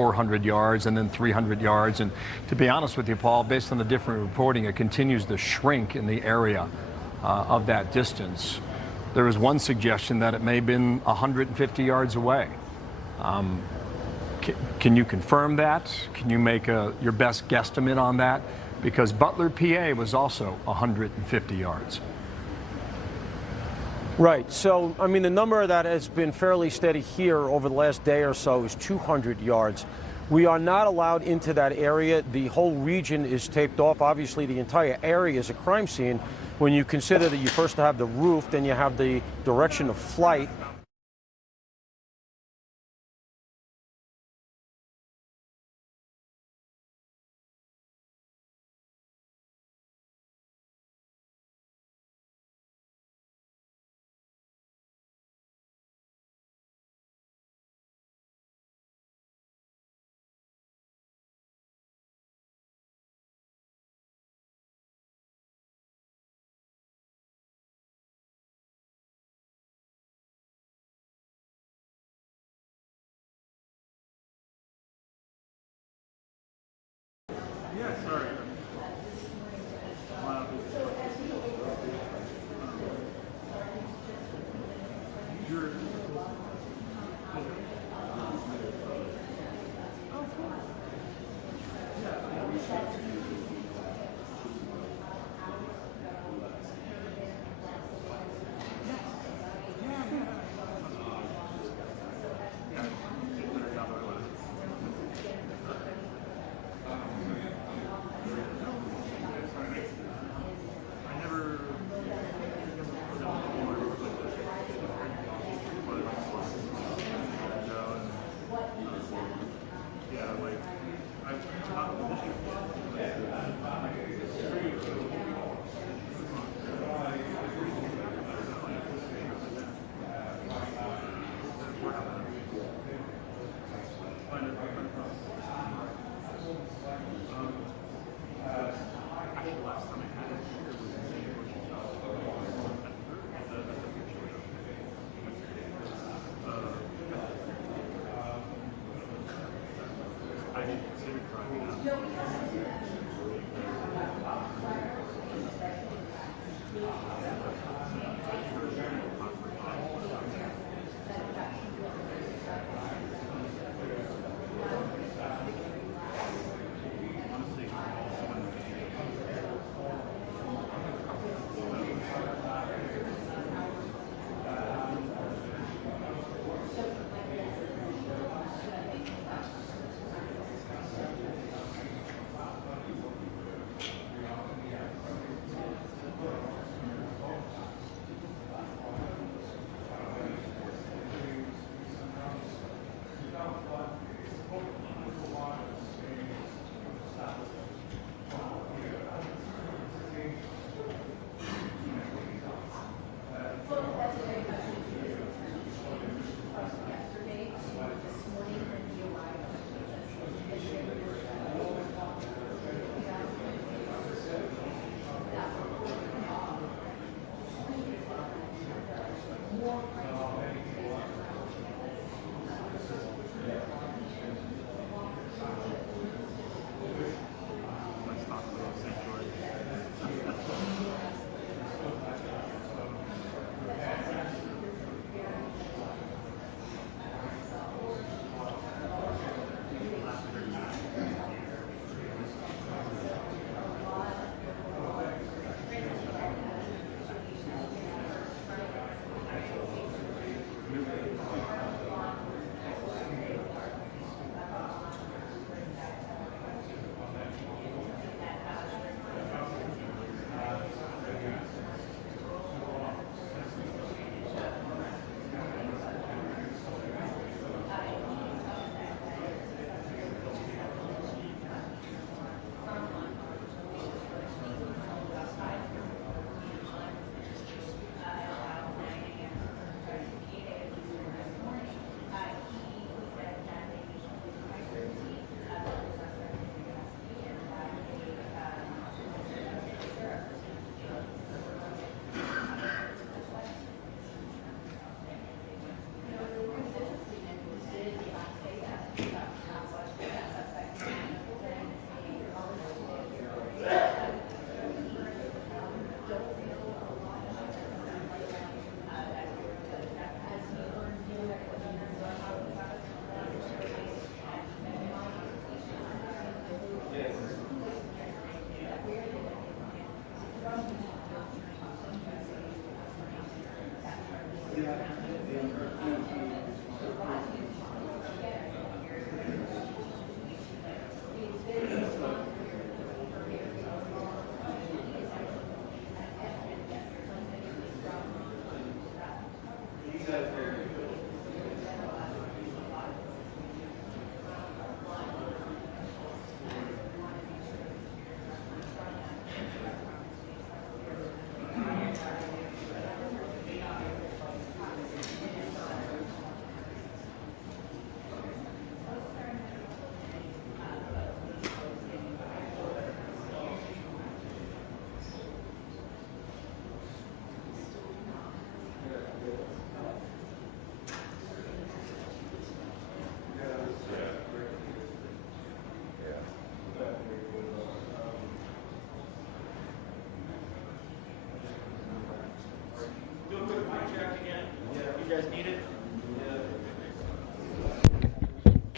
400 yards and then 300 yards. And to be honest with you, Paul, based on the different reporting, it continues to shrink in the area of that distance. There was one suggestion that it may have been 150 yards away. Can you confirm that? Can you make your best guesstimate on that? Because Butler, PA was also 150 yards. Right. So, I mean, the number that has been fairly steady here over the last day or so is 200 yards. We are not allowed into that area. The whole region is taped off. Obviously, the entire area is a crime scene. When you consider that you first have the roof, then you have the direction of flight,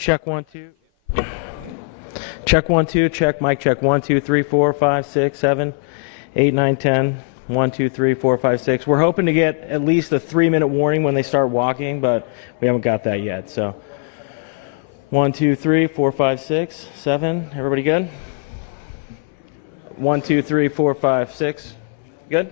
Check 1 2. Check 1 2. Check mic check 1 2 3 4 5 6 7 8 9 10. 1 2 3 4 5 6. We're hoping to get at least a 3-minute warning when they start walking, but we haven't got that yet. So 1 2 3 4 5 6 7. Everybody good? 1 2 3 4 5 6. Good.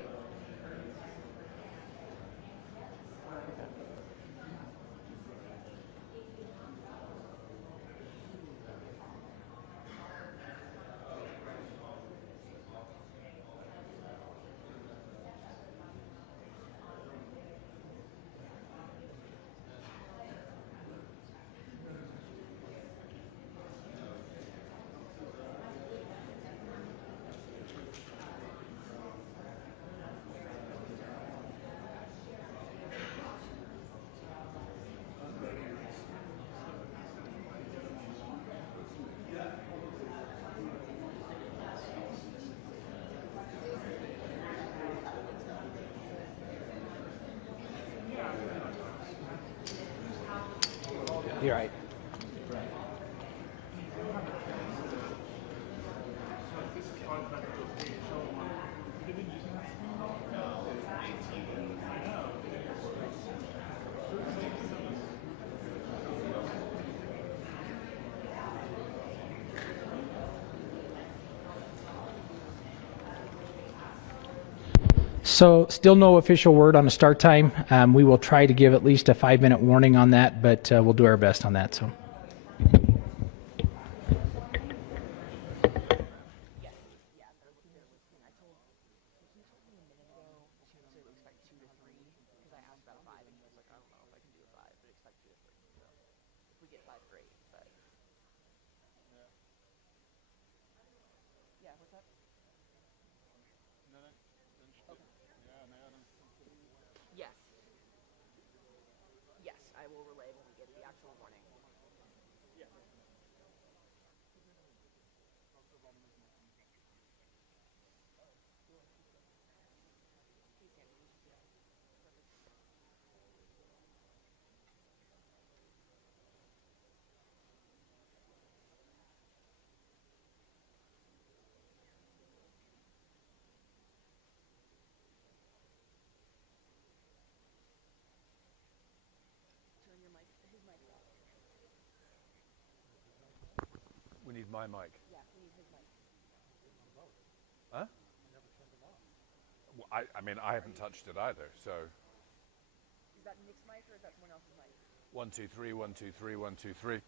You're right. So still no official word on a start time. We will try to give at least a 5-minute warning on that, but we'll do our best on that. So. Yes. Yes, I will relay when we get the actual warning. We need my mic. Yeah, we need his mic. Huh? Well, I mean, I haven't touched it either, so. Is that Nick's mic or is that someone else's mic? 1 2 3 1 2 3 1 2 3.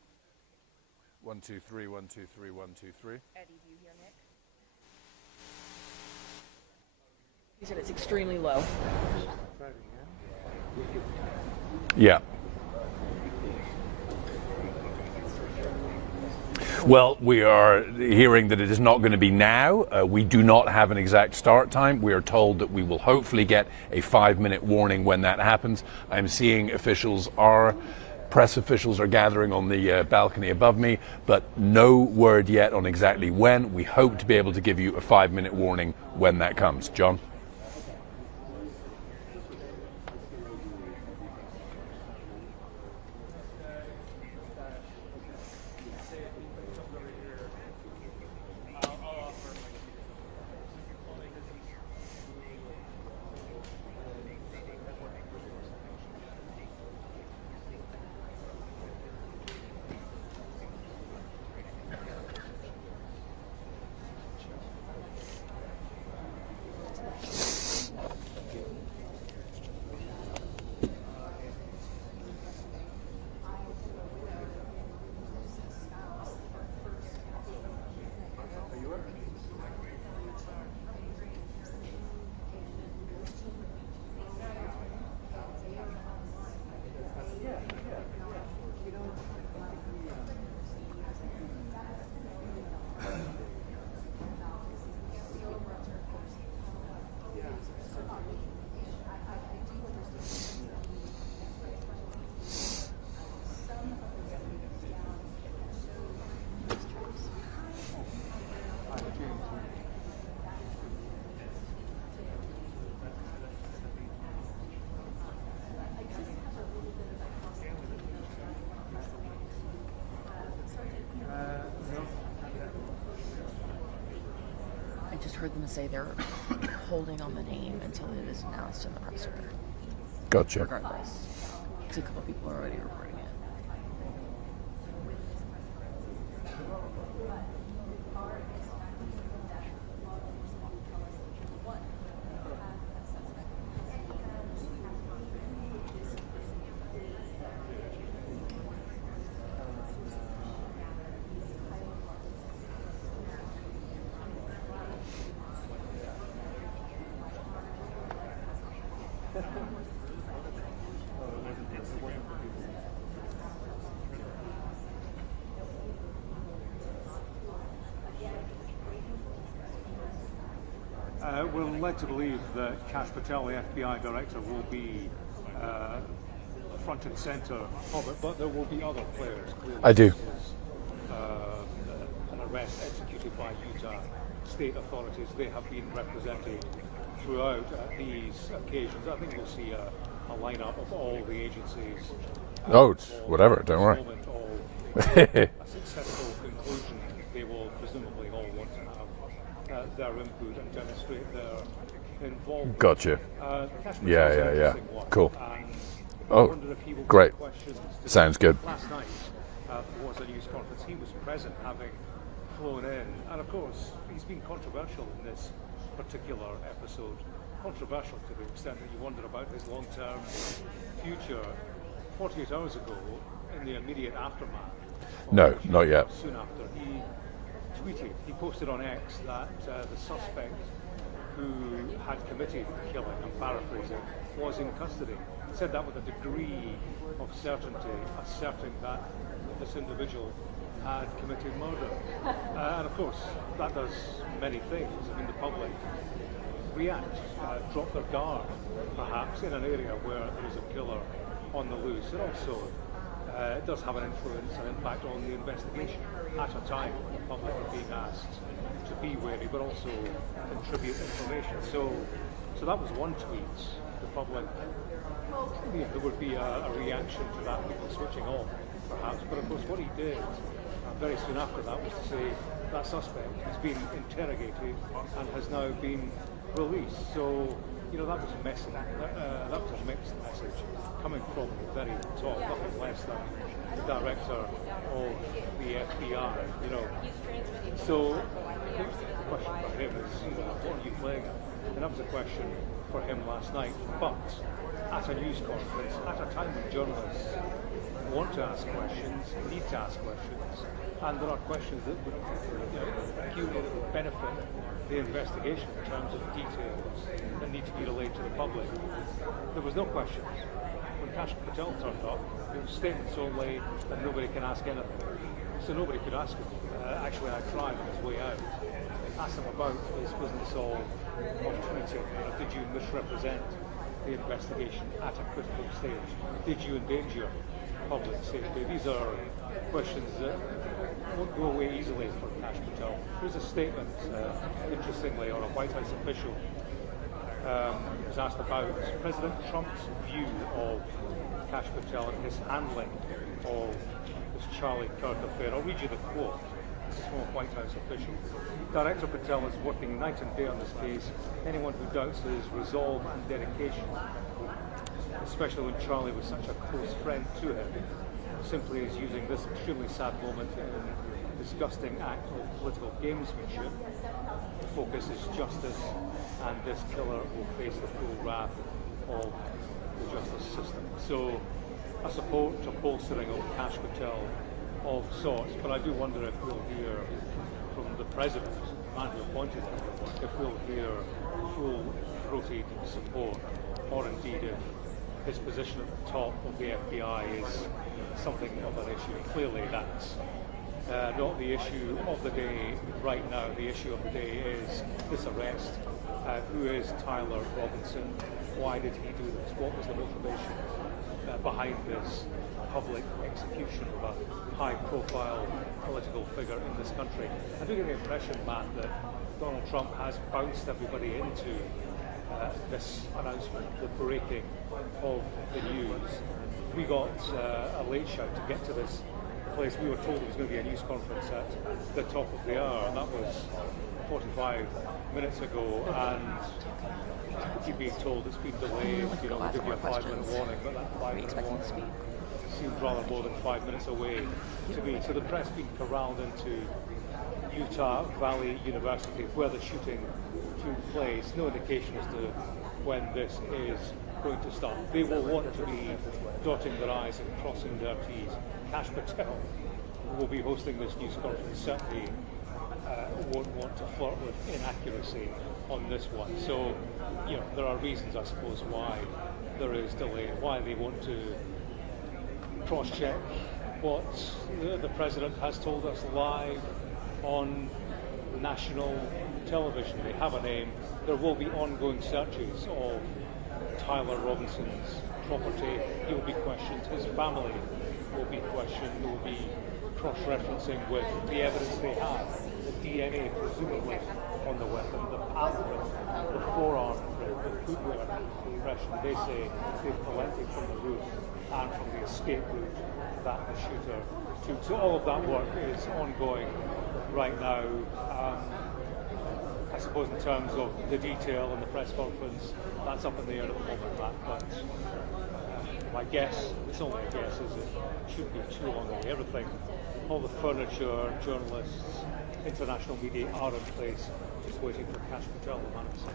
1 2 3 1 2 3 1 2 3. Eddie, do you hear Nick? He said it's extremely low. Yeah. Well, we are hearing that it is not going to be now. We do not have an exact start time. We are told that we will hopefully get a 5-minute warning when that happens. I'm seeing press officials are gathering on the balcony above me, but no word yet on exactly when. We hope to be able to give you a 5-minute warning when that comes. John? heard them say they're holding on the name until it is announced in the presser. Gotcha. Regardless, because a couple people are already reporting it. We're led to believe that Kash Patel, the FBI director, will be front and center of it, but there will be other players. Clearly, I do. This is, an arrest executed by Utah state authorities. They have been represented throughout these occasions. I think we'll see a lineup of all the agencies. Oh, it's whatever, don't worry. Moment of a successful conclusion, they will presumably all want to have their input and demonstrate their involvement. Gotcha. Kash Patel's Yeah, an yeah, yeah. interesting one, Cool. and I Oh, wondered if he will great. get questions today. Sounds good. Last night there was a news conference. He was present, having flown in, and of course he's been controversial in this particular episode. Controversial to the extent that you wonder about his long-term future. 48 hours ago, in the immediate aftermath. No, not yet. Soon after, he tweeted, he posted on X that the suspect who had committed the killing, I'm paraphrasing, was in custody. He said that with a degree of certainty, asserting that this individual had committed murder. And of course, that does many things. I mean, the public react, drop their guard, perhaps, in an area where there is a killer on the loose. It also it does have an influence and impact on the investigation at a time when the public are being asked to be wary, but also contribute information. So that was one tweet. The public, there would be a reaction to that, people switching off, perhaps. But of course, what he did very soon after that was to say that suspect has been interrogated and has now been released. So, that was messy. That was a mixed message coming from the very top, nothing less than the director of the FBI. So the question for him is, what are you playing at? And that was a question for him last night. But at a news conference, at a time when journalists want to ask questions, need to ask questions, and there are questions that would acutely that would benefit the investigation in terms of details that need to be relayed to the public. There was no questions. When Kash Patel turned up, it was statements only and nobody can ask anything. So nobody could ask him. Actually, I tried on his way out. Asked him about his business of tweeting. Did you misrepresent the investigation at a critical stage? Did you endanger public safety? These are questions that won't go away easily for Kash Patel. There's a statement, interestingly, on a White House official was asked about President Trump's view of Kash Patel and his handling of this Charlie Kirk affair. I'll read you the quote. This is from a White House official. Director Patel is working night and day on this case. Anyone who doubts his resolve and dedication, especially when Charlie was such a close friend to him, simply is using this extremely sad moment in a disgusting act of political gamesmanship. The focus is justice, and this killer will face the full wrath of the justice system. So I support a bolstering of Kash Patel of sorts, but I do wonder if we'll hear from the president, the man who appointed him, if we'll hear full-throated support, or indeed if his position at the top of the FBI is something of an issue. Clearly that's not the issue of the day right now. The issue of the day is this arrest. Who is Tyler Robinson? Why did he do this? What was the motivation behind this public execution of a high-profile political figure in this country? I do get the impression, Matt, that Donald Trump has bounced everybody into this announcement, the breaking of the news. We got a late shout to get to this place. We were told it was going to be a news conference at the top of the hour, and that was 45 minutes ago, and keep being told it's been delayed. You know, we'll give you a 5-minute warning, but that 5-minute warning seems rather more than 5 minutes away to me. So the press being corralled into Utah Valley University, where the shooting took place. No indication as to when this is going to start. They will want to be dotting their I's and crossing their T's. Kash Patel, who will be hosting this news conference, certainly won't want to flirt with inaccuracy on this one. So, you know, there are reasons, I suppose, why there is delay, why they want to cross-check what the president has told us live on national television. They have a name. There will be ongoing searches of Tyler Robinson's property. He will be questioned. His family will be questioned. They will be cross-referencing with the evidence they have, the DNA presumably on the weapon, the palm print, the forearm print, the footwear impression they say they've collected from the roof and from the escape route that the shooter took. So all of that work is ongoing right now. I suppose in terms of the detail in the press conference, that's up in the air at the moment, but my guess, it's only a guess, is it shouldn't be too long away. Everything, all the furniture, journalists, international media are in place, just waiting for Kash Patel, the man himself.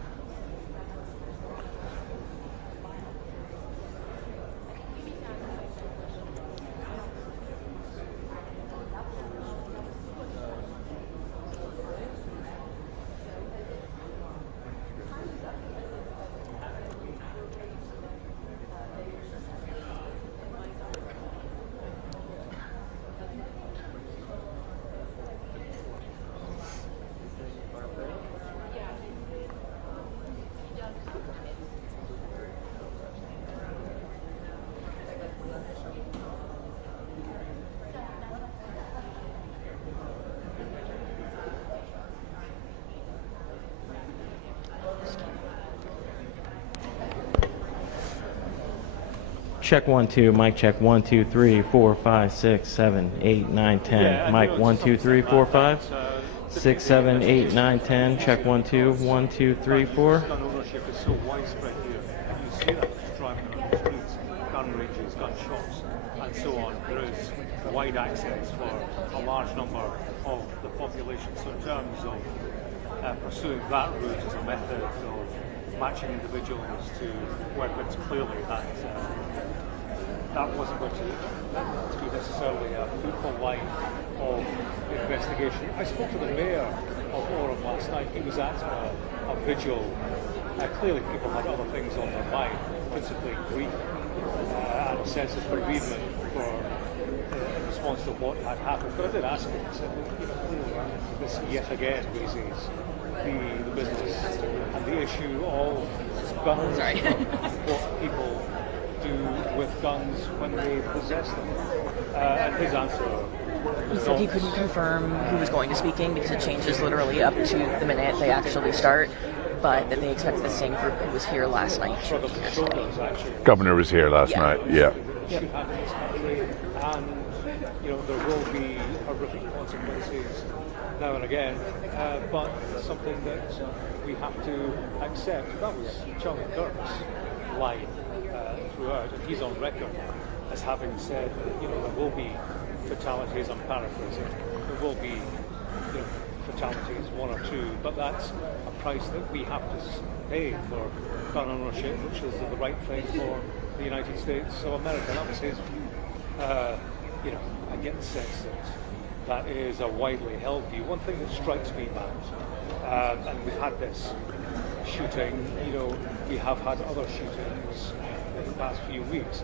Check 1 2, mic check 1 2 3 4 5 6 7 8 9 10. Yeah, Mic 1 2 3 4 5 6 7 8 9 10. Check 1 2 1 2 3 4. Gun ownership is so widespread here. You see that just driving around the streets, gun ranges, gun shops, and so on. There is wide access for a large number of the population. So in terms of pursuing that route as a method of matching individuals to weapons, clearly that wasn't going to be necessarily a fruitful line of investigation. I spoke to the mayor of Orem last night. He was at a vigil. Clearly people had other things on their mind, principally grief and a sense of bereavement for in response to what had happened. But I did ask him, I said, you know, this yet again raises the business and the issue of guns, what people do with guns when they possess them. And his answer was he said he couldn't confirm who was going to speaking because it changes literally up to the minute they actually start, but that they expect the same group who was here last night. Governor was here last night, yeah. Should happen in this country, and you know there will be horrific consequences now and again, but something that we have to accept. That was Charlie Kirk's line throughout, and he's on record as having said that, you know, there will be fatalities. I'm paraphrasing. There will be, you know, fatalities, one or two, but that's a price that we have to pay for gun ownership, which is the right thing for the United States of America. That was his view. You know, I get the sense that that is a widely held view. One thing that strikes me, Matt, and we've had this shooting, you know, we have had other shootings in the past few weeks.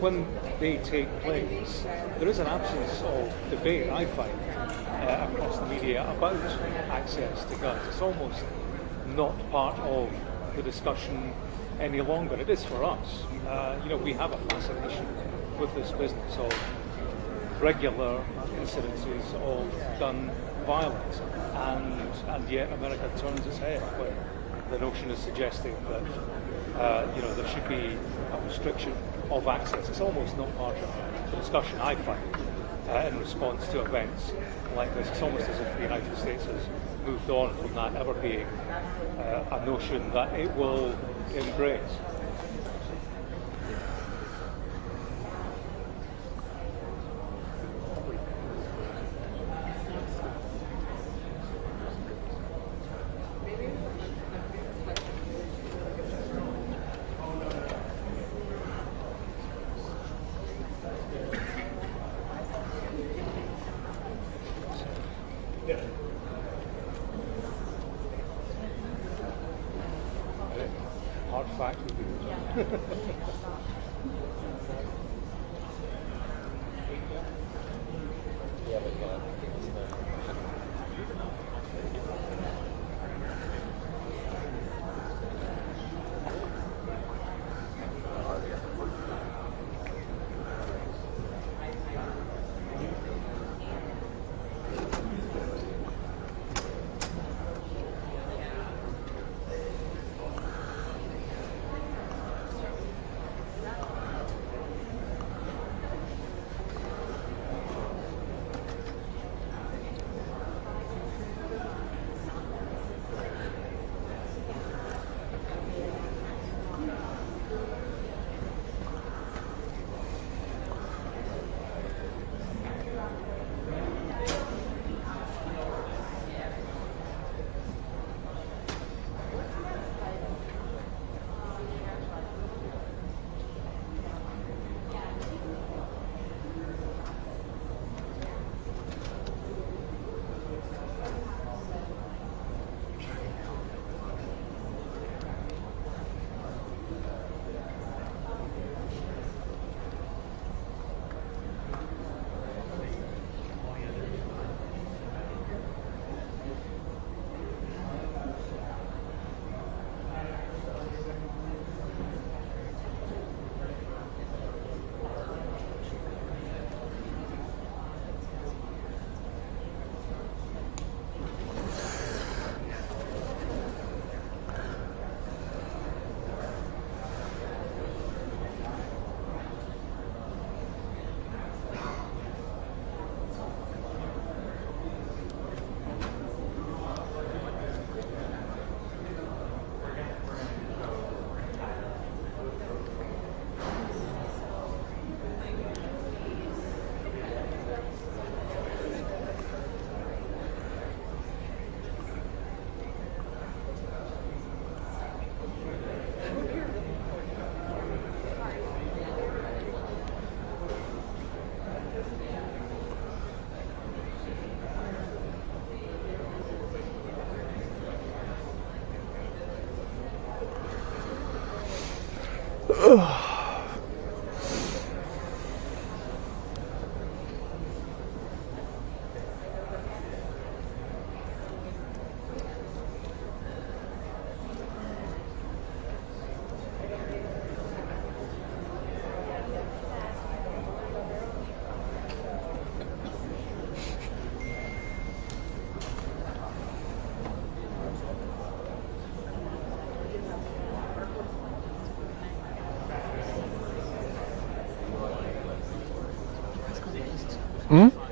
When they take place, there is an absence of debate, I find, across the media about access to guns. It's almost not part of the discussion any longer. It is for us. You know, we have a fascination with this business of regular incidences of gun violence, and yet America turns its head when the notion is suggesting that you know, there should be a restriction of access. It's almost not part of the discussion, I find, in response to events like this. It's almost as if the United States has moved on from that ever being a notion that it will embrace. Hard fact would be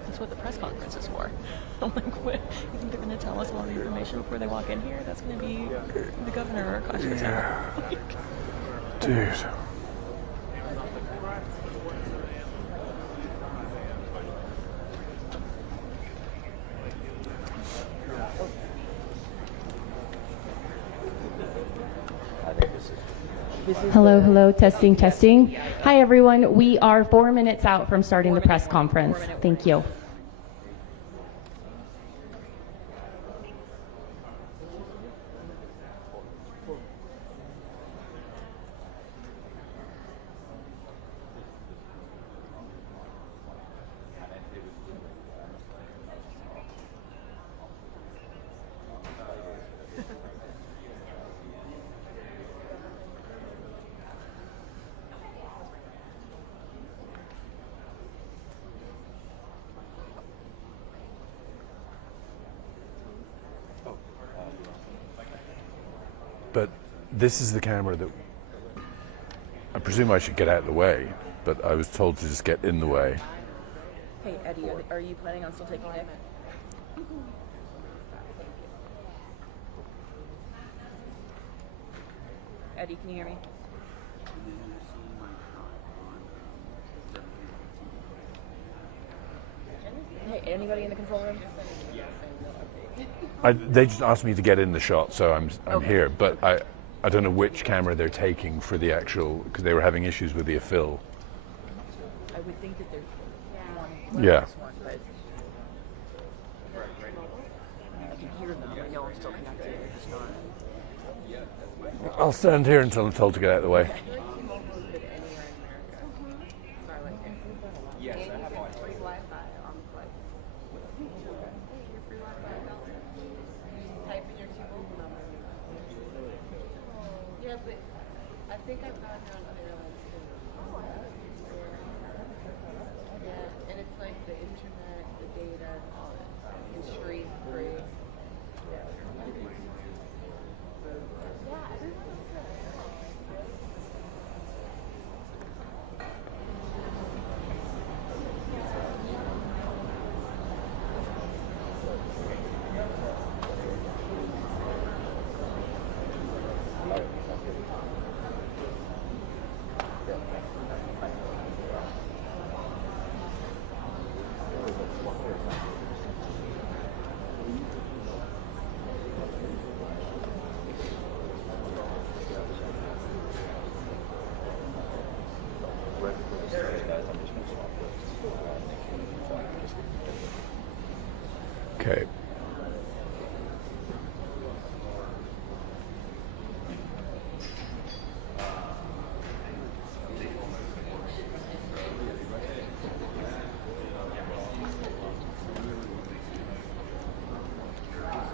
That's what the press conference is for. I'm like, what? You think they're going to tell us all the information before they walk in here? That's going to be the governor or questions. Yeah. Dude. Hello, hello, testing, testing. Hi, everyone. We are 4 minutes out from starting the press conference. Thank you. But this is the camera that I presume I should get out of the way, but I was told to just get in the way. Hey, Eddie, are you planning on still taking Nick? Eddie, can you hear me? Hey, anybody in the control room? They just asked me to get in the shot, so I'm Okay. here. But I don't know which camera they're taking for the actual, because they were having issues with the fill. I would think that there's one. Yeah. This one, but I can hear them. I know I'm still connected. They're just not. I'll stand here until I'm told to get out of the way. Yeah, but I think I've gotten it on other airlines too. Yeah, and it's like the internet, the data, all that. It's free. Yeah, everyone's good. Okay.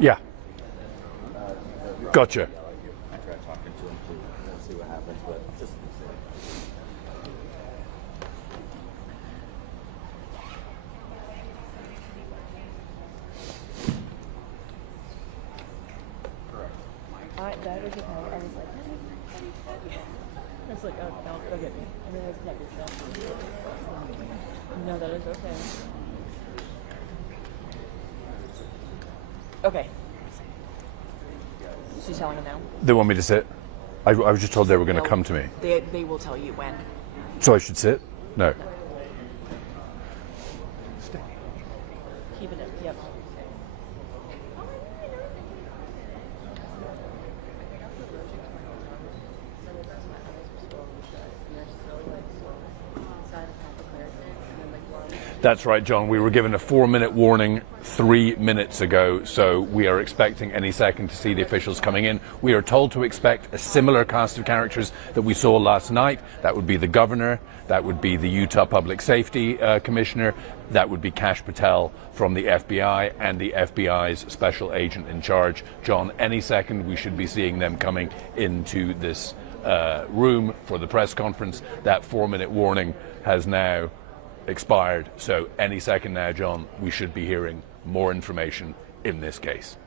Yeah. Gotcha. That was the part I was like, I was like, oh, no, go get me. I realized that yourself. No, that is okay. Okay. She's telling him now. They want me to sit? I was just told they were going to come to me. They will tell you when. So I should sit? No. Keep it up. Yep. That's right, John. We were given a 4-minute warning 3 minutes ago, so we are expecting any second to see the officials coming in. We are told to expect a similar cast of characters that we saw last night. That would be the governor, that would be the Utah Public Safety Commissioner, that would be Kash Patel from the FBI, and the FBI's special agent in charge. John, any second we should be seeing them coming into this room for the press conference. That 4-minute warning has now expired, so any second now, John, we should be hearing more information in this case.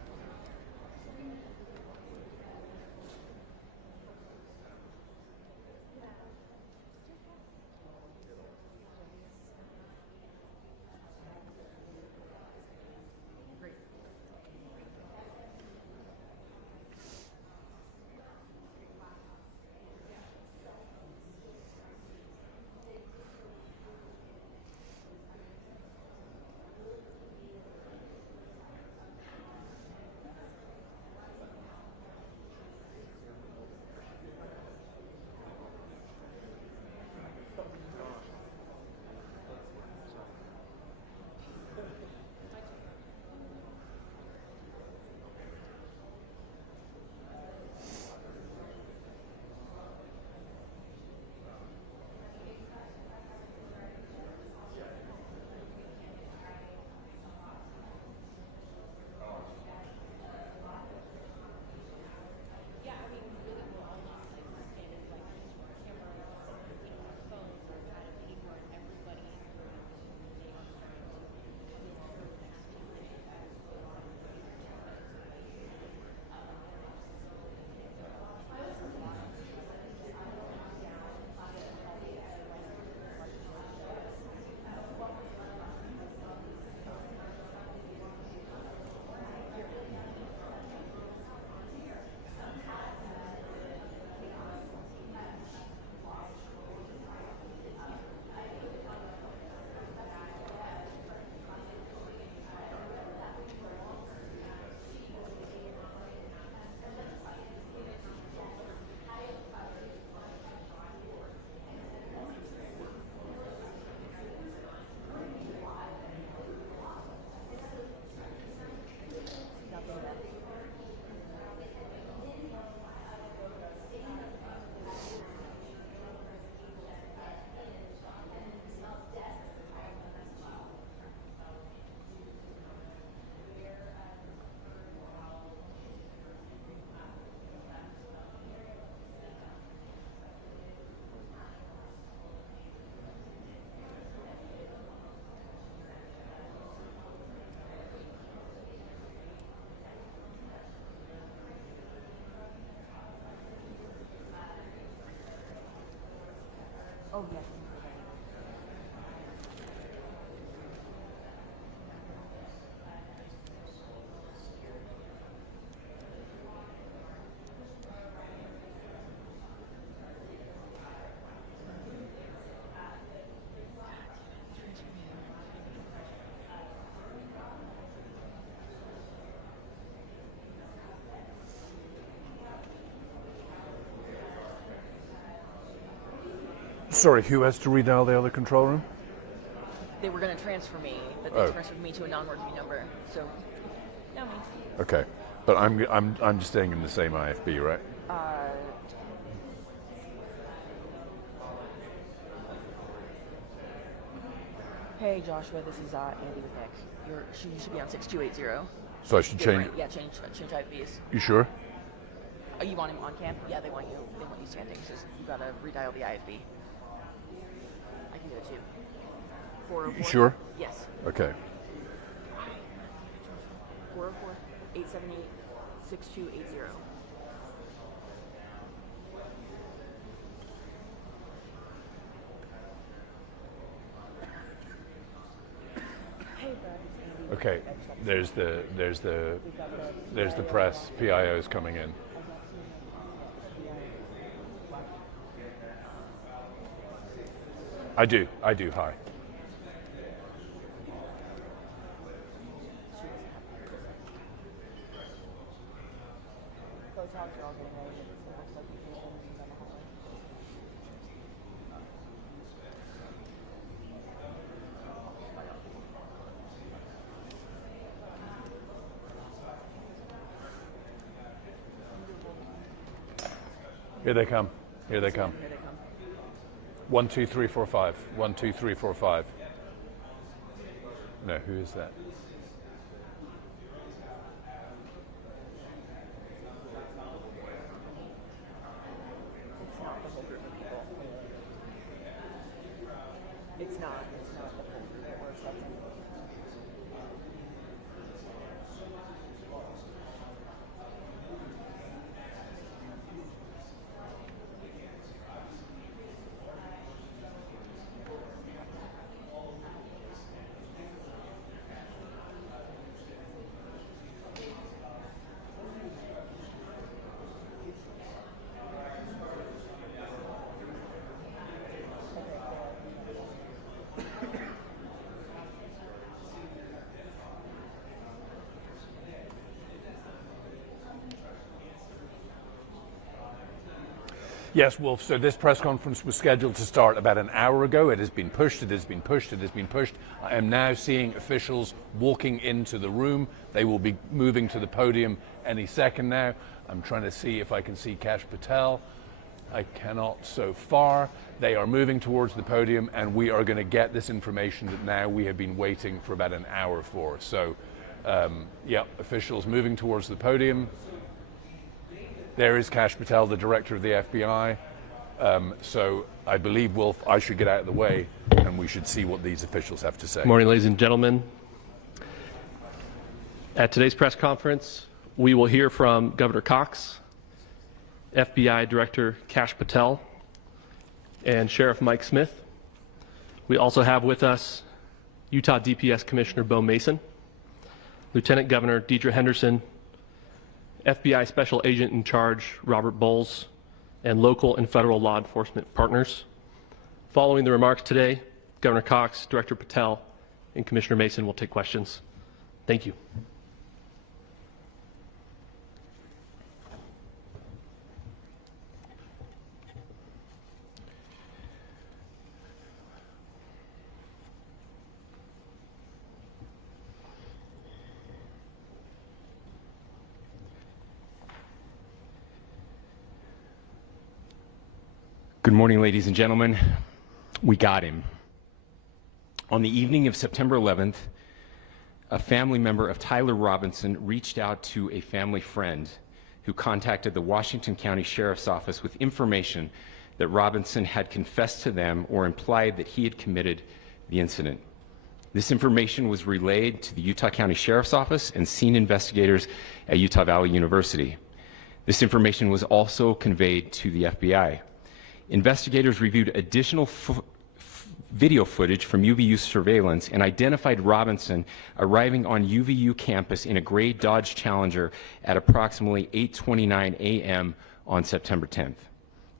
Oh, yes. Sorry, who has to redial the other control room? They were going to transfer me, but they transferred me to a non-working number. So, no me. Okay, but I'm just staying in the same IFB, right? Hey Joshua, this is Andy with Nick. You should be on 6280. So I should change. Right. Yeah, change IVs. You sure? Oh, you want him on cam? Yeah, they want you standing. So you gotta redial the IFB. I can do it too. 404. You sure? Yes. Okay. 404-878-6280. Hey, Brad. Okay. There's the press. PIO's coming in. I do. Hi. Here they come. 1, 2, 3, 4, 5. 1, 2, 3, 4, 5. No, who is that? It's not the whole group of people. It's not the whole group. It works out. Yes, Wolf. So this press conference was scheduled to start about an hour ago. It has been pushed. I am now seeing officials walking into the room. They will be moving to the podium any second now. I'm trying to see if I can see Kash Patel. I cannot so far. They are moving towards the podium, and we are going to get this information that now we have been waiting for about an hour for. So, officials moving towards the podium. There is Kash Patel, the director of the FBI. So I believe, Wolf, I should get out of the way and we should see what these officials have to say. Good morning, ladies and gentlemen. At today's press conference, we will hear from Governor Cox, FBI Director Kash Patel, and Sheriff Mike Smith. We also have with us Utah DPS Commissioner Bo Mason, Lieutenant Governor Deidre Henderson, FBI Special Agent in Charge Robert Bowles, and local and federal law enforcement partners. Following the remarks today, Governor Cox, Director Patel, and Commissioner Mason will take questions. Thank you. Good morning, ladies and gentlemen. We got him. On the evening of September 11th, a family member of Tyler Robinson reached out to a family friend who contacted the Washington County Sheriff's Office with information that Robinson had confessed to them or implied that he had committed the incident. This information was relayed to the Utah County Sheriff's Office and scene investigators at Utah Valley University. This information was also conveyed to the FBI. Investigators reviewed additional video footage from UVU surveillance and identified Robinson arriving on UVU campus in a gray Dodge Challenger at approximately 8:29 a.m. on September 10th,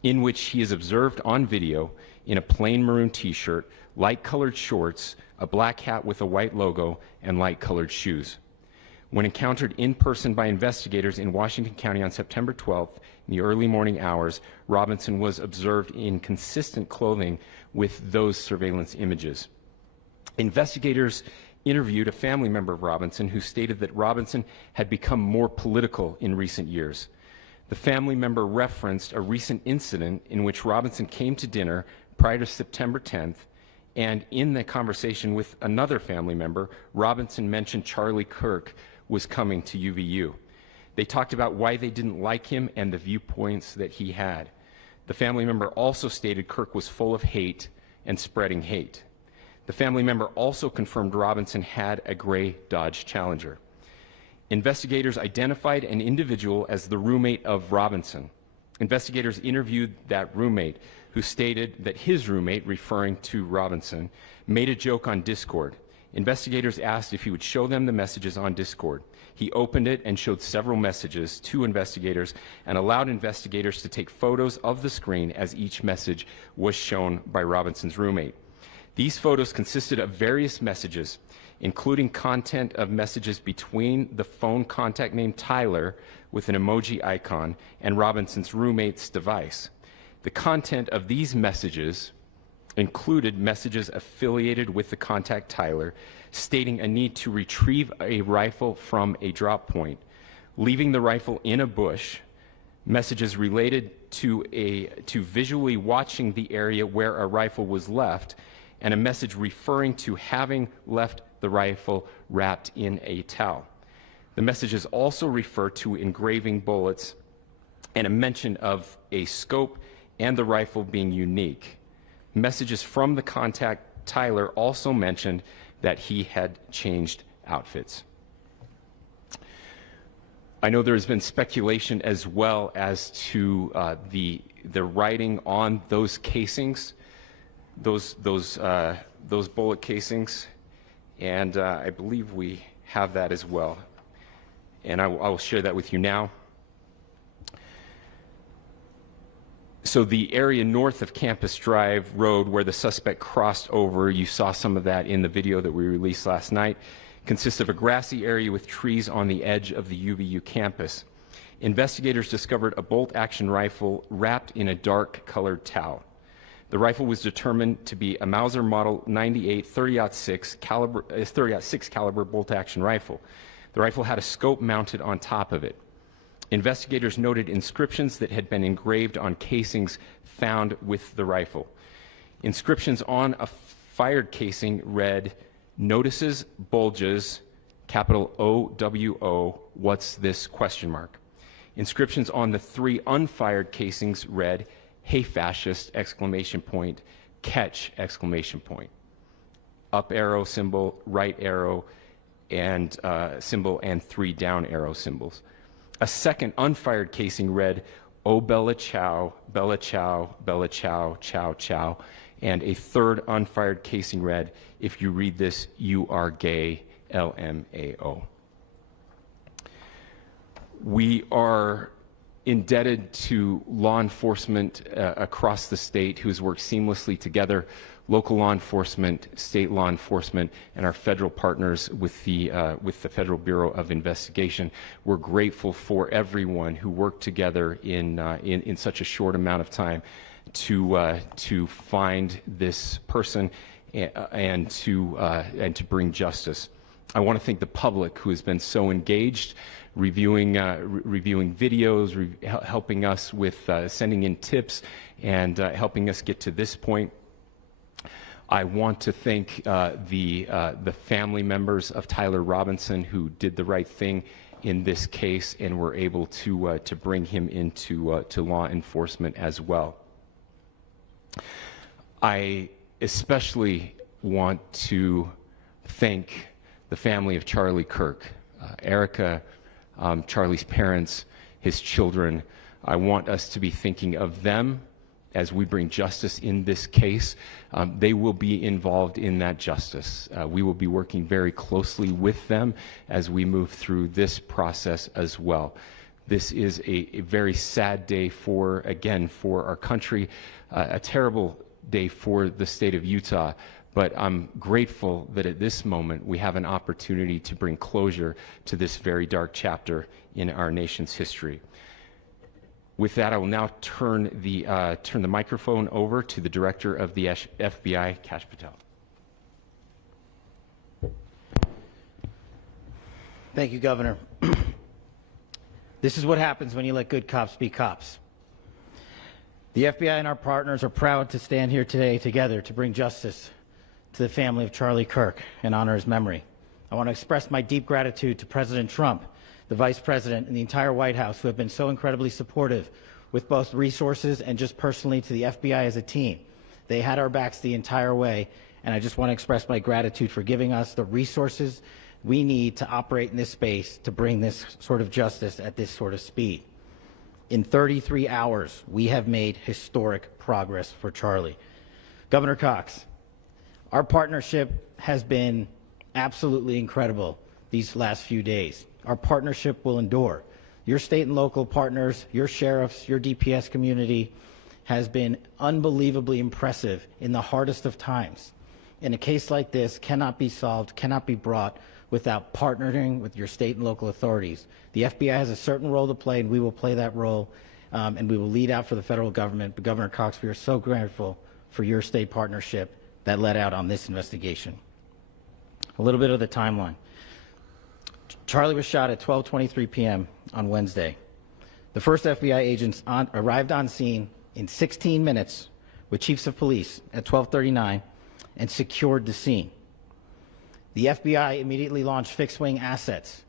in which he is observed on video in a plain maroon t-shirt, light-colored shorts, a black hat with a white logo, and light-colored shoes. When encountered in person by investigators in Washington County on September 12th, in the early morning hours, Robinson was observed in consistent clothing with those surveillance images. Investigators interviewed a family member of Robinson who stated that Robinson had become more political in recent years. The family member referenced a recent incident in which Robinson came to dinner prior to September 10th, and in the conversation with another family member, Robinson mentioned Charlie Kirk was coming to UVU. They talked about why they didn't like him and the viewpoints that he had. The family member also stated Kirk was full of hate and spreading hate. The family member also confirmed Robinson had a gray Dodge Challenger. Investigators identified an individual as the roommate of Robinson. Investigators interviewed that roommate, who stated that his roommate, referring to Robinson, made a joke on Discord. Investigators asked if he would show them the messages on Discord. He opened it and showed several messages to investigators and allowed investigators to take photos of the screen as each message was shown by Robinson's roommate. These photos consisted of various messages, including content of messages between the phone contact named Tyler with an emoji icon and Robinson's roommate's device. The content of these messages included messages affiliated with the contact Tyler, stating a need to retrieve a rifle from a drop point, leaving the rifle in a bush, messages related to visually watching the area where a rifle was left, and a message referring to having left the rifle wrapped in a towel. The messages also refer to engraving bullets and a mention of a scope and the rifle being unique. Messages from the contact Tyler also mentioned that he had changed outfits. I know there has been speculation as well as to the writing on those casings, those bullet casings, and I believe we have that as well. And I will share that with you now. So the area north of Campus Drive Road where the suspect crossed over, you saw some of that in the video that we released last night, consists of a grassy area with trees on the edge of the UVU campus. Investigators discovered a bolt-action rifle wrapped in a dark-colored towel. The rifle was determined to be a Mauser Model 98 30-06 caliber bolt-action rifle. The rifle had a scope mounted on top of it. Investigators noted inscriptions that had been engraved on casings found with the rifle. Inscriptions on a fired casing read, "Notices, bulges, capital OWO, what's this?" ? Inscriptions on the 3 unfired casings read, "Hey fascist!" ! Catch! ! Up arrow symbol, right arrow and symbol, and 3 down arrow symbols. A second unfired casing read, "Oh Bella Chow, Bella Chow, Bella Chow, Chow Chow," and a third unfired casing read, "If you read this, you are gay, LMAO." We are indebted to law enforcement across the state who's worked seamlessly together, local law enforcement, state law enforcement, and our federal partners with the Federal Bureau of Investigation. We're grateful for everyone who worked together in such a short amount of time to find this person and to bring justice. I want to thank the public who has been so engaged, reviewing videos, helping us with sending in tips, and helping us get to this point. I want to thank the family members of Tyler Robinson who did the right thing in this case and were able to bring him into to law enforcement as well. I especially want to thank the family of Charlie Kirk, Erica, Charlie's parents, his children. I want us to be thinking of them as we bring justice in this case, they will be involved in that justice. We will be working very closely with them as we move through this process as well. This is a very sad day for our country, a terrible day for the state of Utah, but I'm grateful that at this moment we have an opportunity to bring closure to this very dark chapter in our nation's history. With that, I will now turn the microphone over to the Director of the FBI, Kash Patel. Thank you, Governor. This is what happens when you let good cops be cops. The FBI and our partners are proud to stand here today together to bring justice to the family of Charlie Kirk and honor his memory. I want to express my deep gratitude to President Trump, the Vice President, and the entire White House who have been so incredibly supportive with both resources and just personally to the FBI as a team. They had our backs the entire way, and I just want to express my gratitude for giving us the resources we need to operate in this space to bring this sort of justice at this sort of speed. In 33 hours, we have made historic progress for Charlie. Governor Cox, our partnership has been absolutely incredible these last few days. Our partnership will endure. Your state and local partners, your sheriffs, your DPS community has been unbelievably impressive in the hardest of times. And a case like this cannot be solved, cannot be brought without partnering with your state and local authorities. The FBI has a certain role to play, and we will play that role, and we will lead out for the federal government. But Governor Cox, we are so grateful for your state partnership that led out on this investigation. A little bit of the timeline. Charlie was shot at 12:23 p.m. on Wednesday. The first FBI agents arrived on scene in 16 minutes with chiefs of police at 12:39 and secured the scene. The FBI immediately launched fixed-wing assets.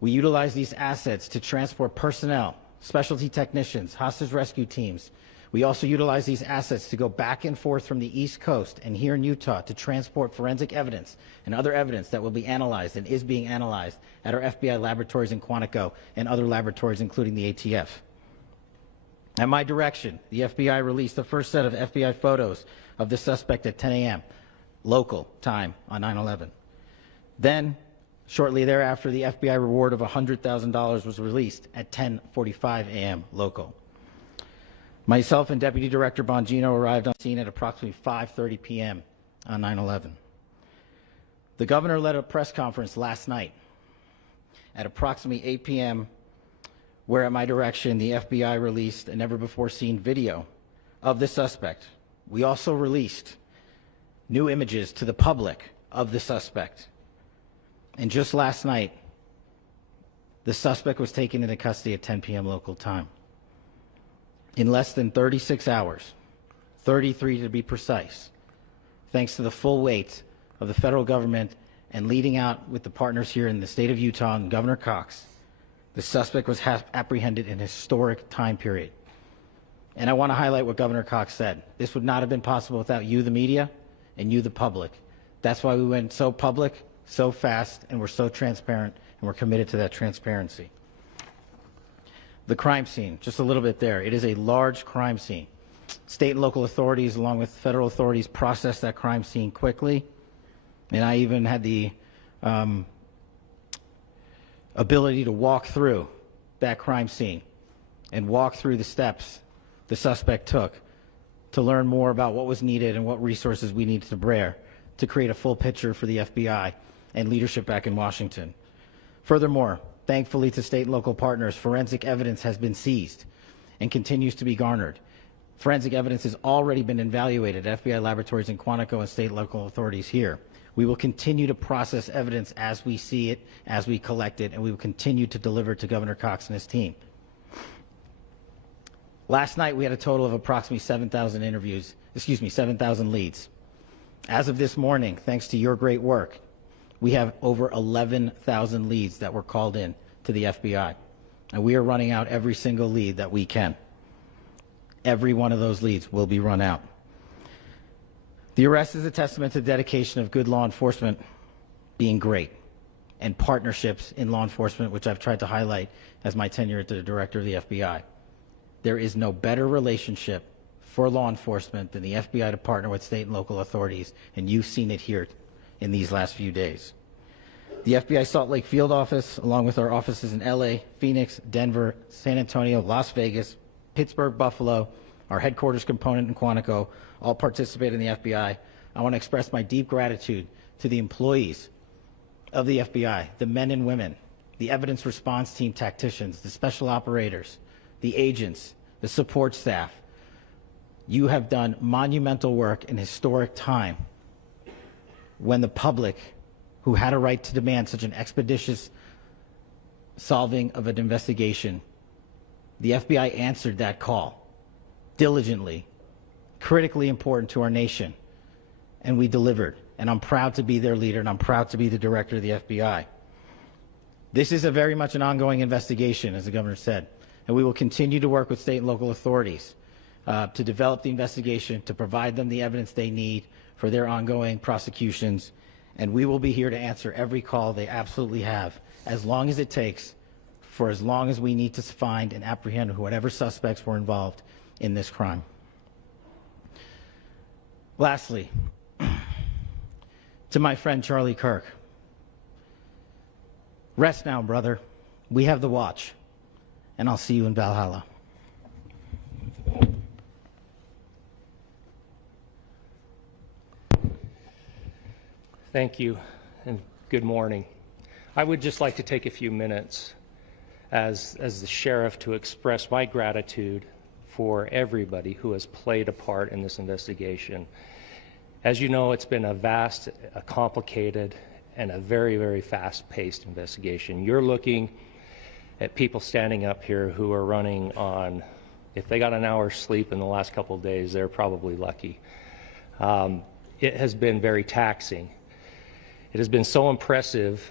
We utilized these assets to transport personnel, specialty technicians, hostage rescue teams. We also utilized these assets to go back and forth from the East Coast and here in Utah to transport forensic evidence and other evidence that will be analyzed and is being analyzed at our FBI laboratories in Quantico and other laboratories, including the ATF. At my direction, the FBI released the first set of FBI photos of the suspect at 10 a.m. local time on 9/11. Then, shortly thereafter, the FBI reward of $100,000 was released at 10:45 a.m. local. Myself and Deputy Director Bongino arrived on scene at approximately 5:30 p.m. on 9/11. The governor led a press conference last night at approximately 8 p.m., where at my direction, the FBI released a never-before-seen video of the suspect. We also released new images to the public of the suspect. And just last night, the suspect was taken into custody at 10 p.m. local time. In less than 36 hours, 33 to be precise, thanks to the full weight of the federal government and leading out with the partners here in the state of Utah and Governor Cox, the suspect was apprehended in a historic time period. And I want to highlight what Governor Cox said. This would not have been possible without you, the media, and you, the public. That's why we went so public, so fast, and we're so transparent, and we're committed to that transparency. The crime scene, just a little bit there. It is a large crime scene. State and local authorities, along with federal authorities, processed that crime scene quickly. And I even had the ability to walk through that crime scene and walk through the steps the suspect took to learn more about what was needed and what resources we needed to bear to create a full picture for the FBI and leadership back in Washington. Furthermore, thankfully to state and local partners, forensic evidence has been seized and continues to be garnered. Forensic evidence has already been evaluated at FBI laboratories in Quantico and state and local authorities here. We will continue to process evidence as we see it, as we collect it, and we will continue to deliver to Governor Cox and his team. Last night, we had a total of approximately 7,000 leads. As of this morning, thanks to your great work, we have over 11,000 leads that were called in to the FBI. And we are running out every single lead that we can. Every one of those leads will be run out. The arrest is a testament to the dedication of good law enforcement being great and partnerships in law enforcement, which I've tried to highlight as my tenure as the director of the FBI. There is no better relationship for law enforcement than the FBI to partner with state and local authorities, and you've seen it here in these last few days. The FBI Salt Lake Field Office, along with our offices in LA, Phoenix, Denver, San Antonio, Las Vegas, Pittsburgh, Buffalo, our headquarters component in Quantico, all participate in the FBI. I want to express my deep gratitude to the employees of the FBI, the men and women, the evidence response team tacticians, the special operators, the agents, the support staff. You have done monumental work in historic time when the public, who had a right to demand such an expeditious solving of an investigation, the FBI answered that call diligently, critically important to our nation, and we delivered. And I'm proud to be their leader, and I'm proud to be the director of the FBI. This is a very much an ongoing investigation, as the governor said, and we will continue to work with state and local authorities to develop the investigation, to provide them the evidence they need for their ongoing prosecutions, and we will be here to answer every call they absolutely have, as long as it takes, for as long as we need to find and apprehend whatever suspects were involved in this crime. Lastly, to my friend Charlie Kirk, rest now, brother. We have the watch, and I'll see you in Valhalla. Thank you, and good morning. I would just like to take a few minutes as the sheriff to express my gratitude for everybody who has played a part in this investigation. As you know, it's been a vast, a complicated, and a very, very fast-paced investigation. You're looking at people standing up here who are running on, if they got an hour's sleep in the last couple of days, they're probably lucky. It has been very taxing. It has been so impressive,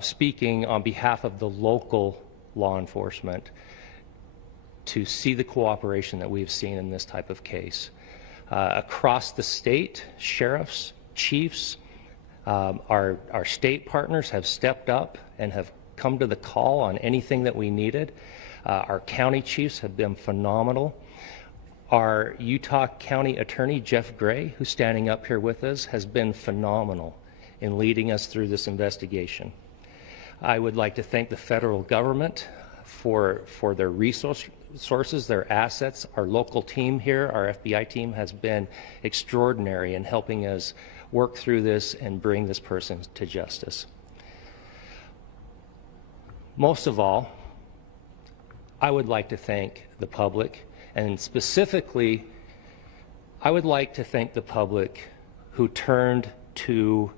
speaking on behalf of the local law enforcement, to see the cooperation that we've seen in this type of case. Across the state, sheriffs, chiefs, our state partners have stepped up and have come to the call on anything that we needed. Our county chiefs have been phenomenal. Our Utah County Attorney, Jeff Gray, who's standing up here with us, has been phenomenal in leading us through this investigation. I would like to thank the federal government for their resources, their assets. Our local team here, our FBI team, has been extraordinary in helping us work through this and bring this person to justice. Most of all, I would like to thank the public, and specifically, I would like to thank the public who turned to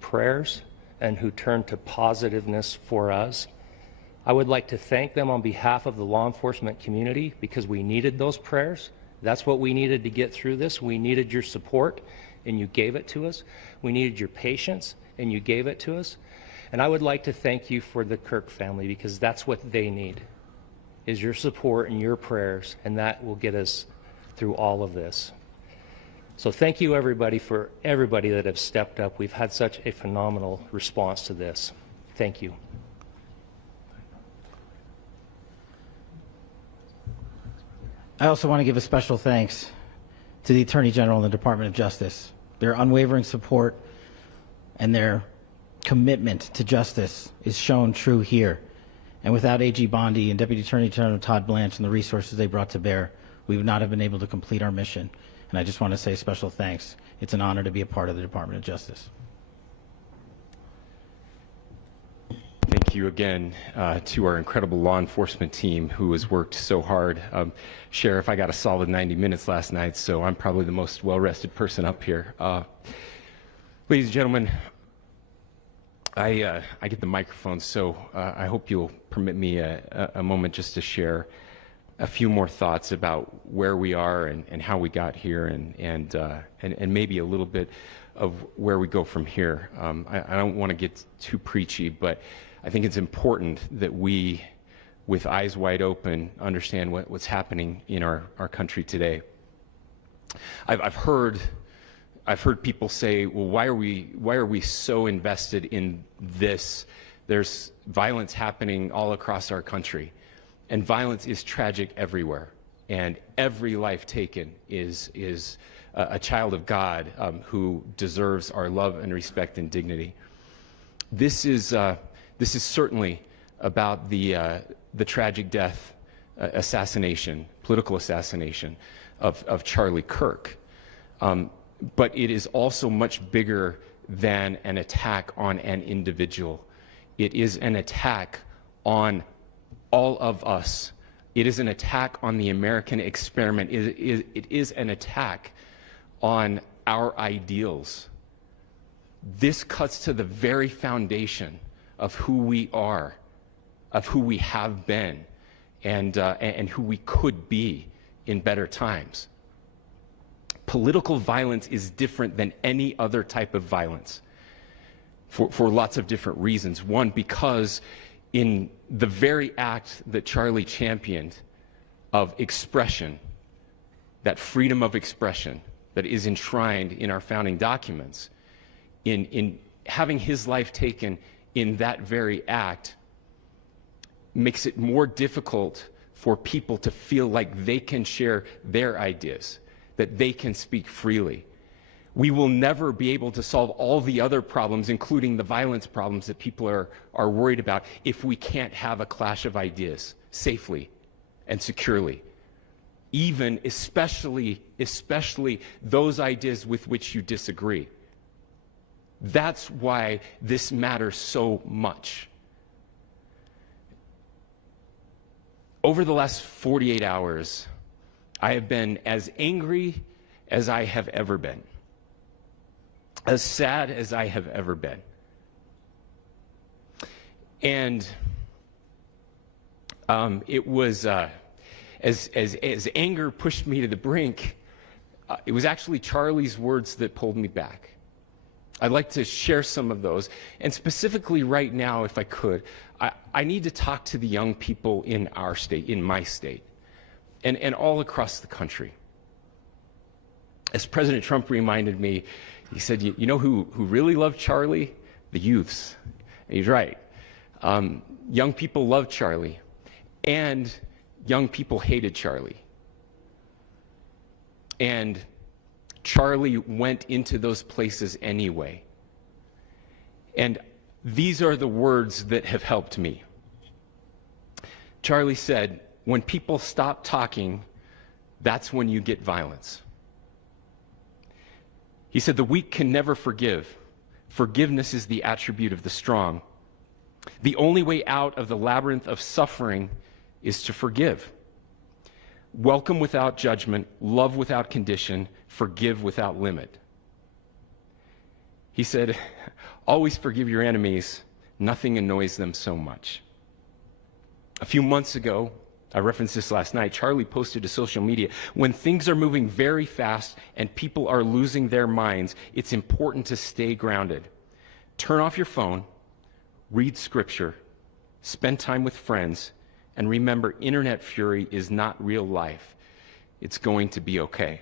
prayers and who turned to positiveness for us. I would like to thank them on behalf of the law enforcement community, because we needed those prayers. That's what we needed to get through this. We needed your support, and you gave it to us. We needed your patience, and you gave it to us. And I would like to thank you for the Kirk family, because that's what they need, is your support and your prayers, and that will get us through all of this. So thank you, everybody, for everybody that have stepped up. We've had such a phenomenal response to this. Thank you. I also want to give a special thanks to the Attorney General and the Department of Justice. Their unwavering support and their commitment to justice is shown true here. And without AG Bondi and Deputy Attorney General Todd Blanche and the resources they brought to bear, we would not have been able to complete our mission. And I just want to say special thanks. It's an honor to be a part of the Department of Justice. Thank you again to our incredible law enforcement team who has worked so hard. Sheriff, I got a solid 90 minutes last night, so I'm probably the most well-rested person up here. Ladies and gentlemen, I get the microphone, so I hope you'll permit me a moment just to share a few more thoughts about where we are and how we got here, and maybe a little bit of where we go from here. I don't want to get too preachy, but I think it's important that we, with eyes wide open, understand what's happening in our country today. I've heard people say, well, why are we so invested in this? There's violence happening all across our country, and violence is tragic everywhere. and every life taken is a child of God who deserves our love and respect and dignity. This is certainly about the tragic death, political assassination of Charlie Kirk. But it is also much bigger than an attack on an individual. It is an attack on all of us. It is an attack on the American experiment. It is an attack on our ideals. This cuts to the very foundation of who we are, of who we have been, and who we could be in better times. Political violence is different than any other type of violence for lots of different reasons. One, because in the very act that Charlie championed of expression, that freedom of expression that is enshrined in our founding documents, in having his life taken in that very act, makes it more difficult for people to feel like they can share their ideas, that they can speak freely. We will never be able to solve all the other problems, including the violence problems that people are worried about, if we can't have a clash of ideas safely and securely. Even, especially those ideas with which you disagree. That's why this matters so much. Over the last 48 hours, I have been as angry as I have ever been, as sad as I have ever been. And it was, as anger pushed me to the brink, it was actually Charlie's words that pulled me back. I'd like to share some of those. And specifically right now, if I could, I need to talk to the young people in our state, in my state, and all across the country. As President Trump reminded me, he said, you know who really loved Charlie? The youths. And he's right. Young people loved Charlie, and young people hated Charlie. And Charlie went into those places anyway. And these are the words that have helped me. Charlie said, when people stop talking, that's when you get violence. He said, the weak can never forgive. Forgiveness is the attribute of the strong. The only way out of the labyrinth of suffering is to forgive. Welcome without judgment, love without condition, forgive without limit. He said, always forgive your enemies. Nothing annoys them so much. A few months ago, I referenced this last night, Charlie posted to social media, when things are moving very fast and people are losing their minds, it's important to stay grounded. Turn off your phone, read scripture, spend time with friends, and remember, internet fury is not real life. It's going to be okay.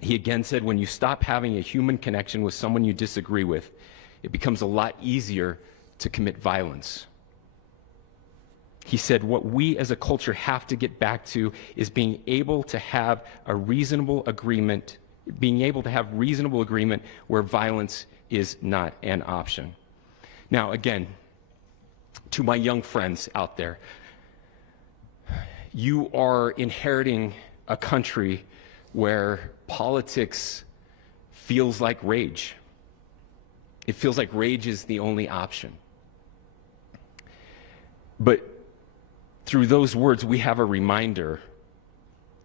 He again said, when you stop having a human connection with someone you disagree with, it becomes a lot easier to commit violence. He said, what we as a culture have to get back to is being able to have a reasonable agreement, where violence is not an option. Now, again, to my young friends out there, you are inheriting a country where politics feels like rage. It feels like rage is the only option. But through those words, we have a reminder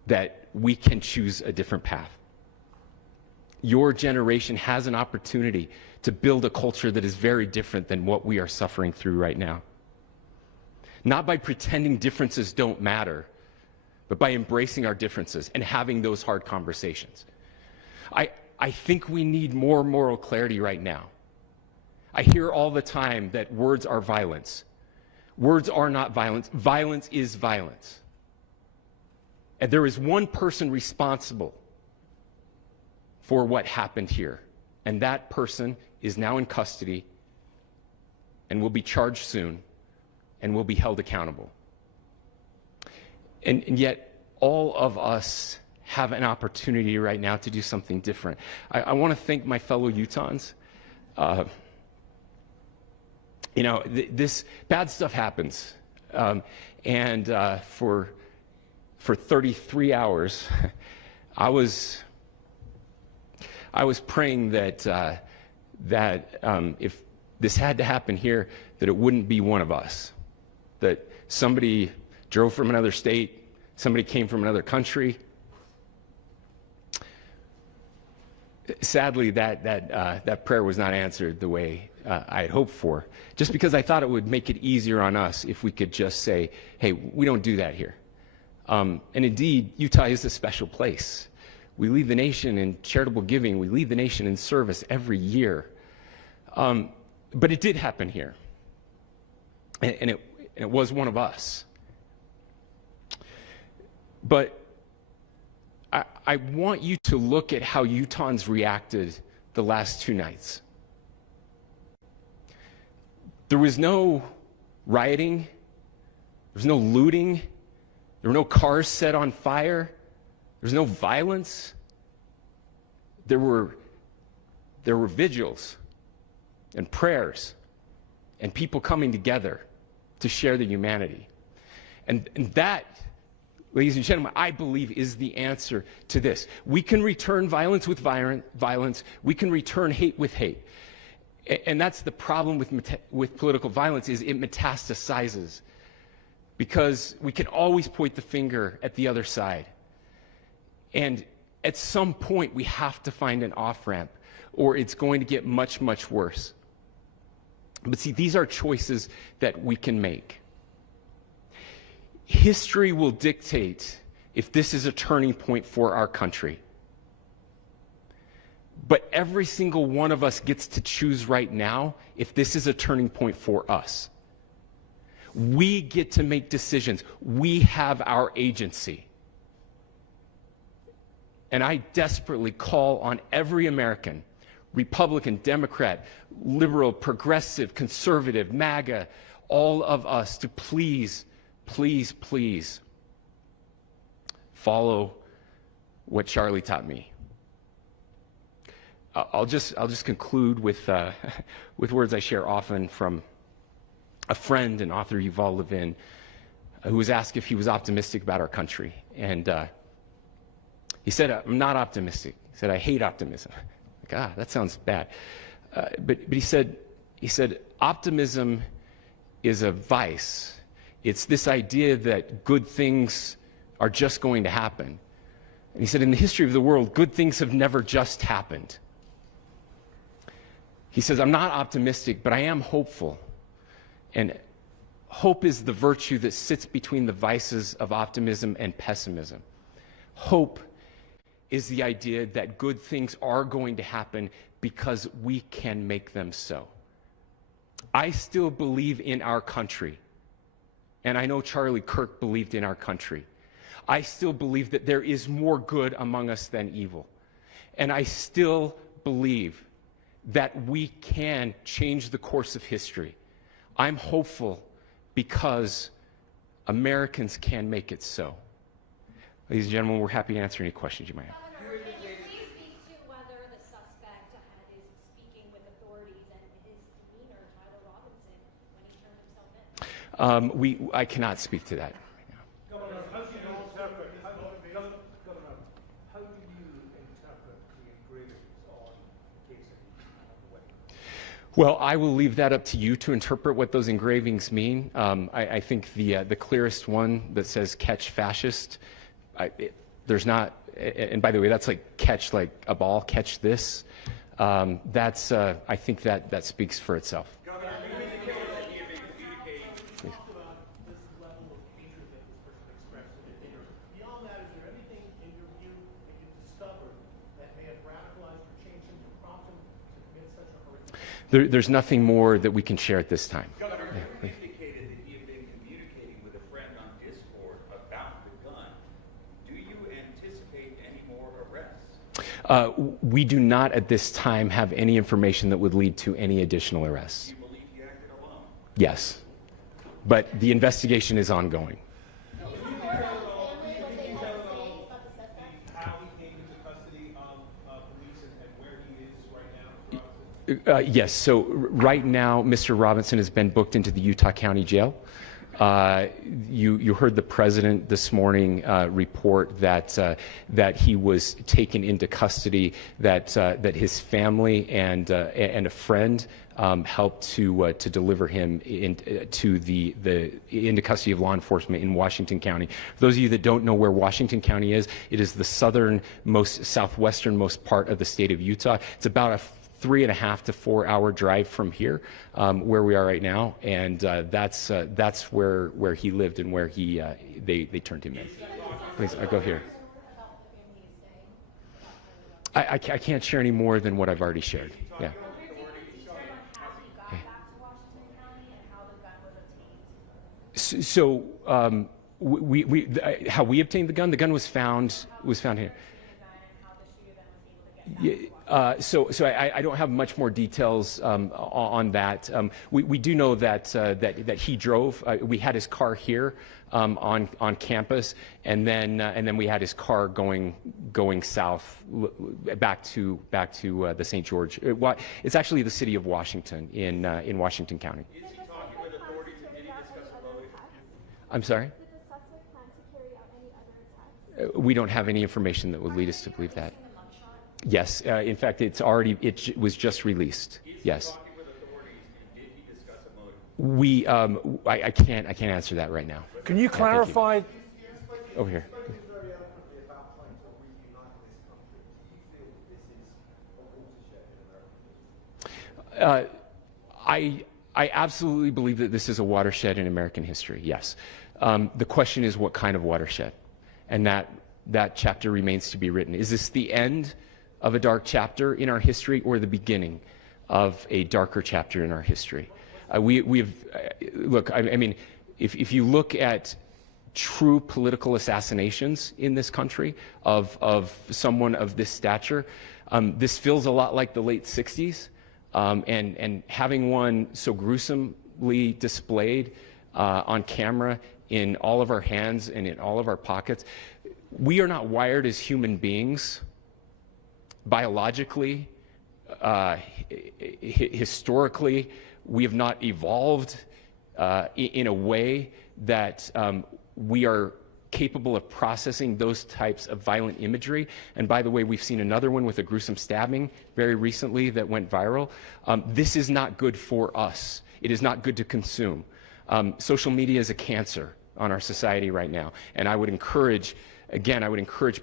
that we can choose a different path. Your generation has an opportunity to build a culture that is very different than what we are suffering through right now. Not by pretending differences don't matter, but by embracing our differences and having those hard conversations. I think we need more moral clarity right now. I hear all the time that words are violence. Words are not violence. Violence is violence. And there is one person responsible for what happened here. And that person is now in custody and will be charged soon and will be held accountable. And yet, all of us have an opportunity right now to do something different. I want to thank my fellow Utahns. You know, this bad stuff happens. For 33 hours, I was praying that if this had to happen here, that it wouldn't be one of us, that somebody drove from another state, somebody came from another country. Sadly, that prayer was not answered the way I had hoped for, just because I thought it would make it easier on us if we could just say, hey, we don't do that here. And indeed, Utah is a special place. We lead the nation in charitable giving. We lead the nation in service every year. But it did happen here. And it was one of us. But I want you to look at how Utahns reacted the last 2 nights. There was no rioting. There was no looting. There were no cars set on fire. There was no violence. There were vigils and prayers and people coming together to share the humanity. And that, ladies and gentlemen, I believe is the answer to this. We can return violence with violence. We can return hate with hate. And that's the problem with political violence, is it metastasizes. Because we can always point the finger at the other side. And at some point, we have to find an off-ramp, or it's going to get much, much worse. But see, these are choices that we can make. History will dictate if this is a turning point for our country. But every single one of us gets to choose right now if this is a turning point for us. We get to make decisions. We have our agency. And I desperately call on every American, Republican, Democrat, liberal, progressive, conservative, MAGA, all of us to please, please, please follow what Charlie taught me. I'll just conclude with words I share often from a friend and author, Yuval Levin, who was asked if he was optimistic about our country. And he said, I'm not optimistic. He said, I hate optimism. Like, that sounds bad. But he said, optimism is a vice. It's this idea that good things are just going to happen. And he said, in the history of the world, good things have never just happened. He says, I'm not optimistic, but I am hopeful. And hope is the virtue that sits between the vices of optimism and pessimism. Hope is the idea that good things are going to happen because we can make them so. I still believe in our country. And I know Charlie Kirk believed in our country. I still believe that there is more good among us than evil. And I still believe that we can change the course of history. I'm hopeful because Americans can make it so. Ladies and gentlemen, we're happy to answer any questions you might have. Governor, can you please speak to whether the suspect is speaking with authorities and his demeanor, Tyler Robinson, when he turned himself in? I cannot speak to that. Governor, how do you interpret the engravings on the case of the wedding? Well, I will leave that up to you to interpret what those engravings mean. I think the clearest one that says "catch fascist," there's not, and by the way, that's like catch like a ball, catch this. That's I think that speaks for itself. Governor, you indicated that he had been communicating. You talked about this level of hatred that this person expressed in the dinner. Beyond that, is there anything in your view that you discovered that may have radicalized or changed him to prompt him to commit such a horrific? There's nothing more that we can share at this time. Governor, you indicated that he had been communicating with a friend on Discord about the gun. Do you anticipate any more arrests? We do not at this time have any information that would lead to any additional arrests. Do you believe he acted alone? Yes, but the investigation is ongoing. Can you clarify Yes. So right now, Mr. Robinson has been booked into the Utah County Jail. You heard the president this morning report that he was taken into custody, that his family and a friend helped to deliver him into custody of law enforcement in Washington County. For those of you that don't know where Washington County is, it is the southwesternmost part of the state of Utah. It's about a 3.5 to 4 hour drive from here, where we are right now, and that's where he lived and where they turned him in. Please, I go here. I can't share any more than what I've already shared. Yeah. So how we obtained the gun? The gun was found here. So I don't have much more details on that. We do know that he drove. We had his car here on campus, and then we had his car going south back to the St. George. It's actually the city of Washington in Washington County. Is he talking with authorities? Did he discuss a motive? I'm sorry? Did the suspect plan to carry out any other attacks? We don't have any information that would lead us to believe that. Yes, in fact, it was just released. Yes. I can't answer that right now. Can you clarify? Over here. I absolutely believe that this is a watershed in American history. Yes. The question is, what kind of watershed? And that chapter remains to be written. Is this the end of a dark chapter in our history, or the beginning of a darker chapter in our history? Look, I mean, if you look at true political assassinations in this country of someone of this stature, this feels a lot like the late 60s, and having one so gruesomely displayed on camera in all of our hands and in all of our pockets. We are not wired as human beings biologically, historically. We have not evolved in a way that we are capable of processing those types of violent imagery. And by the way, we've seen another one with a gruesome stabbing very recently that went viral. This is not good for us. It is not good to consume. Social media is a cancer on our society right now, and I would encourage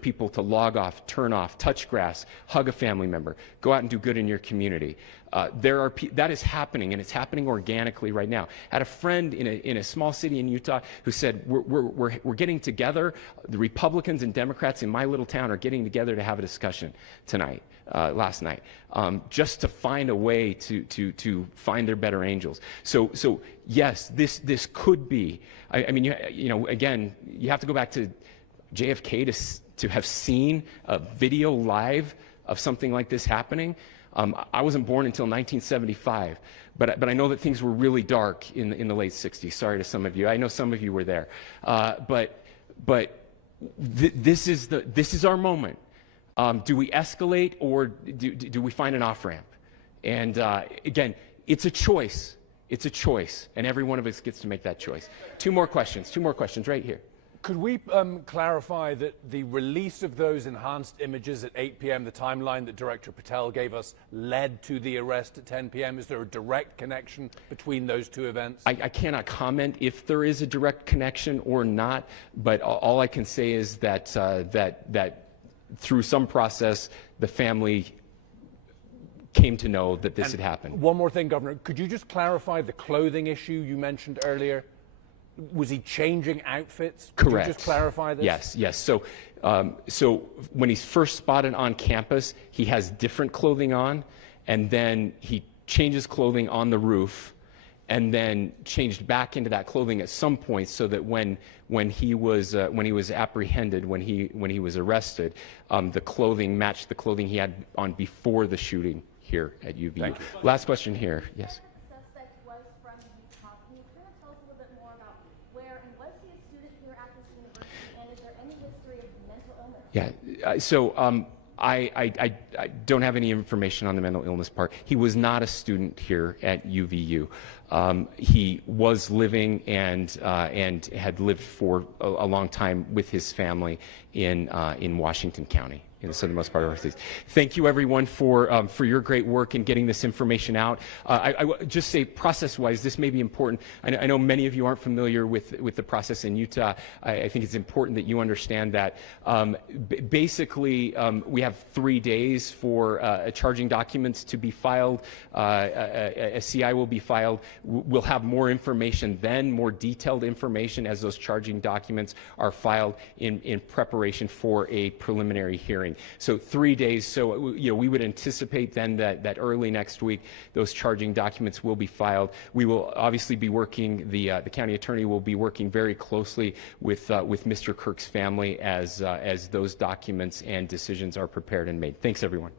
people to log off, turn off, touch grass, hug a family member, go out and do good in your community. That is happening, and it's happening organically right now. I had a friend in a small city in Utah who said, we're getting together, the Republicans and Democrats in my little town are getting together to have a discussion last night, just to find a way to find their better angels. So yes, this could be, I mean, again, you have to go back to JFK to have seen a video live of something like this happening. I wasn't born until 1975, but I know that things were really dark in the late 60s. Sorry to some of you. I know some of you were there. This is our moment. Do we escalate, or do we find an off-ramp? And again, it's a choice. It's a choice, and every one of us gets to make that choice. Two more questions right here. Could we clarify that the release of those enhanced images at 8 p.m., the timeline that Director Patel gave us, led to the arrest at 10 p.m.? Is there a direct connection between those two events? I cannot comment if there is a direct connection or not, but all I can say is that through some process, the family came to know that this had happened. One more thing, Governor. Could you just clarify the clothing issue you mentioned earlier? Was he changing outfits? Could Correct. you just clarify this? Yes. So when he's first spotted on campus, he has different clothing on, and then he changes clothing on the roof, and then changed back into that clothing at some point, so that when he was apprehended, when he was arrested, the clothing matched the clothing he had on before the shooting here at UVU. Thank you. Last question here. Yes. Yeah. So I don't have any information on the mental illness part. He was not a student here at UVU. He was living and had lived for a long time with his family in Washington County, in the southernmost part of our state. Thank you, everyone, for your great work in getting this information out. I would just say, process-wise, this may be important. I know many of you aren't familiar with the process in Utah. I think it's important that you understand that. Basically, we have 3 days for charging documents to be filed. A CI will be filed. We'll have more information then, more detailed information as those charging documents are filed in preparation for a preliminary hearing. So 3 days. So we would anticipate then that early next week those charging documents will be filed. We will obviously be working. The county attorney will be working very closely with Mr. Kirk's family as those documents and decisions are prepared and made. Thanks, everyone.